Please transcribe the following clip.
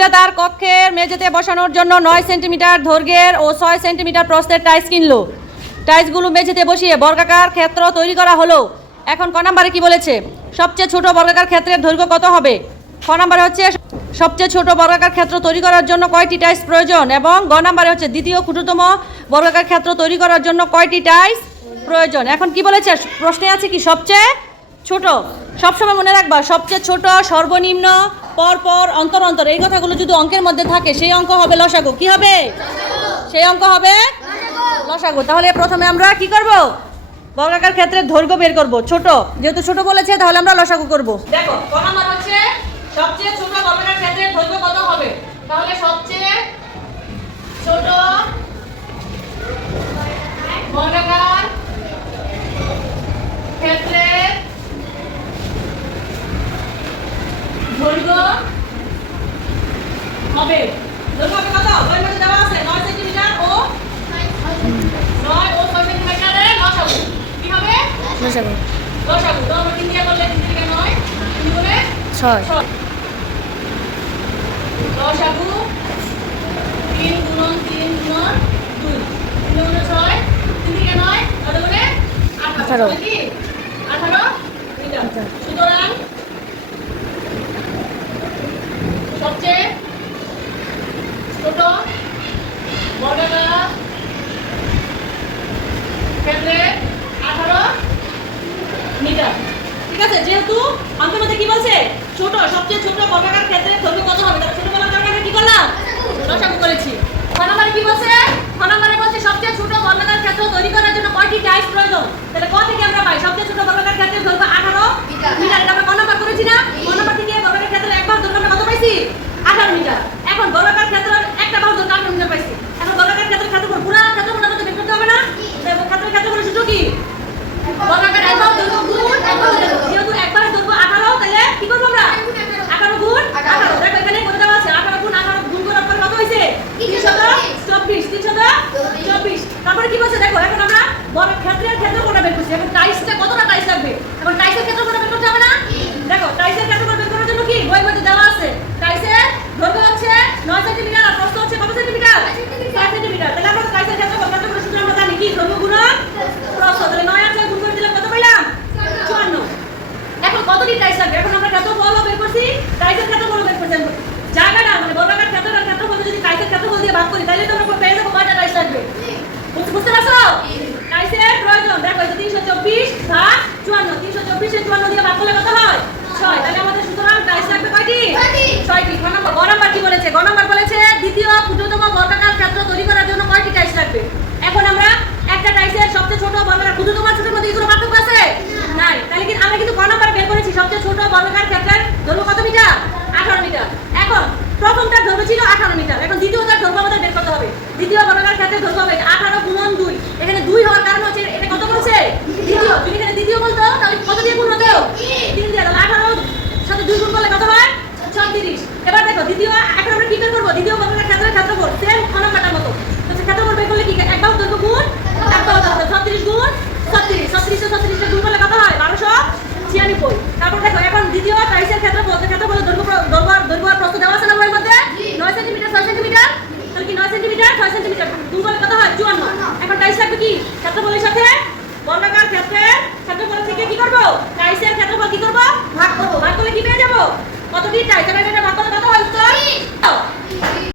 তার কক্ষের মেঝেতে বসানোর জন্য 9 সেন্টিমিটার দৈর্ঘ্যের ও 6 সেন্টিমিটার প্রস্থের টাইলস কিনলো। টাইলসগুলো মেঝেতে বসিয়ে বর্গাকার ক্ষেত্র তৈরি করা হলো। এখন ক নম্বরে কি বলেছে? সবচেয়ে ছোট বর্গাকার ক্ষেত্রের দৈর্ঘ্য কত হবে? খ নম্বরে হচ্ছে সবচেয়ে ছোট বর্গাকার ক্ষেত্র তৈরি করার জন্য কয়টি টাইলস প্রয়োজন, এবং গ নম্বরে হচ্ছে দ্বিতীয় ক্ষুদ্রতম বর্গাকার ক্ষেত্র তৈরি করার জন্য কয়টি টাইলস প্রয়োজন। এখন কি বলেছে প্রশ্নে আছে কি সবচেয়ে ছোট। সবসময় মনে রাখবা সবচেয়ে ছোট, সর্বনিম্ন, পর পর, অন্তর অন্তর, এই কথাগুলো যদি অঙ্কের মধ্যে থাকে সেই অঙ্ক হবে লসাগু। কি হবে? সেই অঙ্ক হবে লসাগু। তাহলে প্রথমে আমরা কি করব? বর্গাকার ক্ষেত্রের দৈর্ঘ্য বের করব। ছোট যেহেতু ছোট বলেছে তাহলে আমরা লসাগু করব। দেখো ক নাম্বার হচ্ছে সবচেয়ে ছোট বর্গাকার ক্ষেত্রের দৈর্ঘ্য কত হবে। তাহলে সবচেয়ে ছোট বর্গাকার ক্ষেত্রের দৈর্ঘ্য হবে কত? বইয়ের মধ্যে দেওয়া আছে 9 সেন্টিমিটার ও 6 সেন্টিমিটারের লসাগু। কি হবে? লসাগু। লসাগু তো আমরা 3 দিয়ে করলে 3 থেকে 9, 3 গুণে 6। লসাগু 3 গুণন 3 গুণন 2, 3 গুণে 6, 3 থেকে 9, কত গুণে 18। কি 18 মিটার। সুতরাং সবচেয়ে ছোট বর্গাকার ক্ষেত্রের 18 মিটার। ঠিক আছে, যেহেতু অঙ্কের মধ্যে কি বলছে ছোট, সবচেয়ে ছোট বর্গাকার ক্ষেত্রের দৈর্ঘ্য কত হবে, তাহলে ছোট বলার কারণে আমরা কি করলাম? লসাগু করেছি। খ নম্বরে কি বলছে? খ নম্বরে বলছে সবচেয়ে ছোট বর্গাকার ক্ষেত্র তৈরি করার জন্য কয়টি টাইলস প্রয়োজন। তাহলে ক থেকে আমরা পাই সবচেয়ে ছোট বর্গাকার ক্ষেত্রের দৈর্ঘ্য 18 মিটার। এটা আমরা ক নম্বর করেছি না? ক নম্বর থেকে বর্গাকার ক্ষেত্রের একবার দৈর্ঘ্য আমরা কত পাইছি? 18 মিটার। এখন বর্গাকার ক্ষেত্রের একটা বাহু দৈর্ঘ্য 18 মিটার পাইছি। এখন বর্গাকার ক্ষেত্রের ক্ষেত্রফল পুরো ক্ষেত্রফল আমাদের বের করতে হবে না? এবং ক্ষেত্রের ক্ষেত্রফলের সূত্র কি? বর্গাকার এক বাহু দৈর্ঘ্য গুণ এক বাহু দৈর্ঘ্য। যেহেতু একবারের দৈর্ঘ্য 18, তাহলে কি করব আমরা? 18 গুণ 18। দেখো এখানে কত দেওয়া আছে? 18 গুণ 18 গুণ করার পর কত হইছে? 324। 324। তারপরে কি বলছে দেখো, এখন আমরা বর্গাকার ক্ষেত্রের ক্ষেত্রফলটা বের করছি। এখন টাইলসটা কতটা টাইলস লাগবে? এখন টাইলসের ক্ষেত্রফলটা বের করতে হবে না? দেখো টাইলসের ক্ষেত্রফল বের করার জন্য কি বইয়ের মধ্যে দেওয়া আছে? টাইলসের দৈর্ঘ্য হচ্ছে 9 সেন্টিমিটার আর প্রস্থ হচ্ছে কত সেন্টিমিটার? 6 সেন্টিমিটার। তাহলে আমরা টাইলসের ক্ষেত্রফল সূত্র আমরা জানি কি? দৈর্ঘ্য গুণন প্রস্থ। তাহলে 9 আর 6 গুণ করে দিলে কত পেলাম? 54। এখন কতটি টাইলস লাগবে? এখন আমরা ক্ষেত্রফল বের করছি, টাইলসের ক্ষেত্রফল বের করছি। জায়গাটা মানে বর্গাকার ক্ষেত্রের ক্ষেত্রফল যদি টাইলসের ক্ষেত্রফল দিয়ে ভাগ করি তাহলে তো আমরা পেয়ে যাবো কয়টা টাইলস লাগবে। বুঝতে পারছো? টাইলসের প্রয়োজন দেখো 324 ভাগ 54। 324 এর 54 দিয়ে ভাগ করলে কত হয়? 6। তাহলে আমাদের সুতরাং টাইলস লাগবে কয়টি? 6টি। গ নাম্বার কি বলেছে? গ নাম্বার বলেছে দ্বিতীয় ক্ষুদ্রতম বর্গাকার ক্ষেত্র তৈরি করার জন্য কয়টি টাইলস লাগবে। এখন আমরা একটা টাইলসের সবচেয়ে ছোট বর্গাকার ক্ষুদ্রতম আর ছোটর মধ্যে কোনো পার্থক্য আছে? নাই। তাহলে কি আমরা কিন্তু গ নাম্বার বের করেছি সবচেয়ে ছোট বর্গাকার ক্ষেত্রের দৈর্ঘ্য কত মিটার? 18 মিটার। এখন প্রথমটার দৈর্ঘ্য ছিল 18 মিটার। এখন দ্বিতীয়টার দৈর্ঘ্য আমাদের বের করতে হবে। দ্বিতীয় বর্গাকার ক্ষেত্রের দৈর্ঘ্য হবে 18 গুণন 2। এখানে 2 হওয়ার কারণ হচ্ছে এটা কত বলছে? দ্বিতীয়। যদি এখানে দ্বিতীয় বলতো তাহলে কত দিয়ে গুণ হতো? 3 দিয়ে। তাহলে 18 সাথে 2 গুণ করলে কত হয়? 36। এবার দেখো দ্বিতীয়, এখন আমরা কি বের করব? দ্বিতীয় বর্গাকার ক্ষেত্রের ক্ষেত্রফল সেম খ নাম্বারটার মতো। তো ক্ষেত্রফল বের করলে কি এক বাহু দৈর্ঘ্য গুণ এক বাহু দৈর্ঘ্য 36 গুণ 36। 36 তে গুণ করলে কত হয়? 1296। তারপর দেখো এখন দ্বিতীয় টাইলসের ক্ষেত্রফল দৈর্ঘ্য আর প্রস্থ দেওয়া আছে না বইয়ের মধ্যে? 9 সেন্টিমিটার 6 সেন্টিমিটার। তাহলে কি 9 সেন্টিমিটার 6 সেন্টিমিটার গুণ করলে কত হয়? 54। এখন টাইলস লাগবে কি? ক্ষেত্রফলের সাথে বর্গাকার ক্ষেত্রের ক্ষেত্রফল থেকে কি করব? টাইলসের ক্ষেত্রফল কি করব? ভাগ করব। ভাগ করলে কি পেয়ে যাব? কতটি টাইলস?